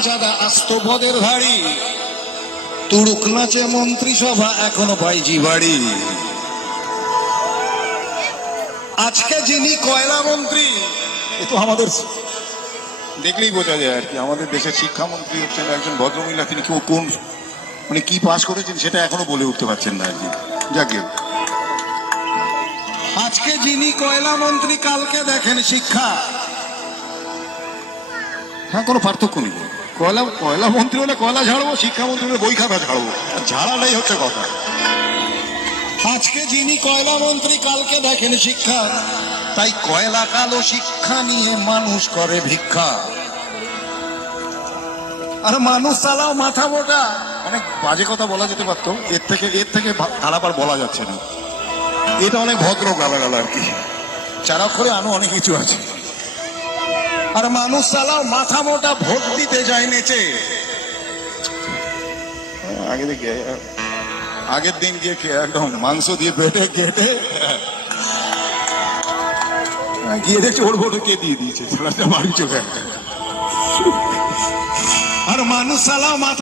হারামজাদা আস্ত পদের ধাড়ি, তুড়ুক নাচে মন্ত্রিসভা এখনো পাইজি বাড়ি। আজকে যিনি কয়লা মন্ত্রী, এ তো আমাদের দেখলেই বোঝা যায় আর কি, আমাদের দেশের শিক্ষামন্ত্রী হচ্ছেন একজন ভদ্রমহিলা। তিনি কোন মানে কি পাশ করেছেন সেটা এখনো বলে উঠতে পারছেন না আর কি। যাকে আজকে যিনি কয়লা মন্ত্রী, কালকে দেখেন শিক্ষা। হ্যাঁ, কোনো পার্থক্য নেই। কয়লা মন্ত্রী হলে কয়লা ঝাড়বো, শিক্ষামন্ত্রী হলে বই খাতা ঝাড়বো, ঝাড়াটাই হচ্ছে কথা। আজকে যিনি কয়লা মন্ত্রী, কালকে দেখেন শিক্ষা। তাই কয়লা কালো শিক্ষা নিয়ে মানুষ করে ভিক্ষা। আর মানুষ চালাও মাথা মোটা। অনেক বাজে কথা বলা যেতে পারতো, এর থেকে খারাপ আর বলা যাচ্ছে না। এটা অনেক ভদ্র গালাগাল আর কি, চারা করে আনো অনেক কিছু আছে। আর মানুষ চালাও মাথা মোটা, ভোট দিতে যায় নেচে। আগের দিন গিয়ে একদম মাংস দিয়ে বেটে কেটে গিয়ে দেখছে ওর ভোটে কে দিয়ে দিয়েছে, বাড়ি চলে। আর মানুষ চালাও মাথা